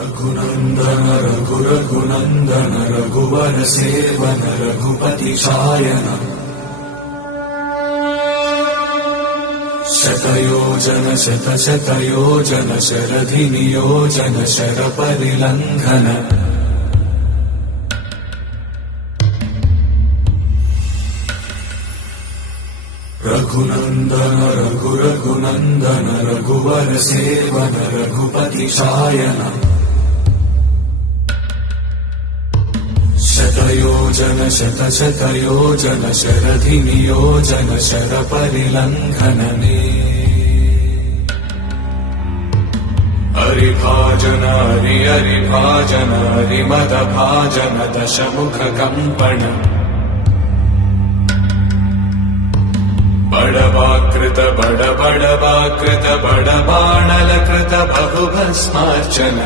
रघुनन्दन रघुरघुनन्दन रघुवर seven Raghupati Shayan शतयोजन शतशतयोजन शरधि नियोजन शरपरिलङ्घन रघुनन्दन रघुरघुनन्दन रघुवर seven Raghupati Shayan शतयोजन शतशतयोजन शरधि नियोजन शरपरिलङ्घनने हरिभाजन हरिभाजन हरिमदभाजन दशमुख कम्पण बड़वाकृत बड़वाकृत बड़बाणलकृत बहुभस्मार्चन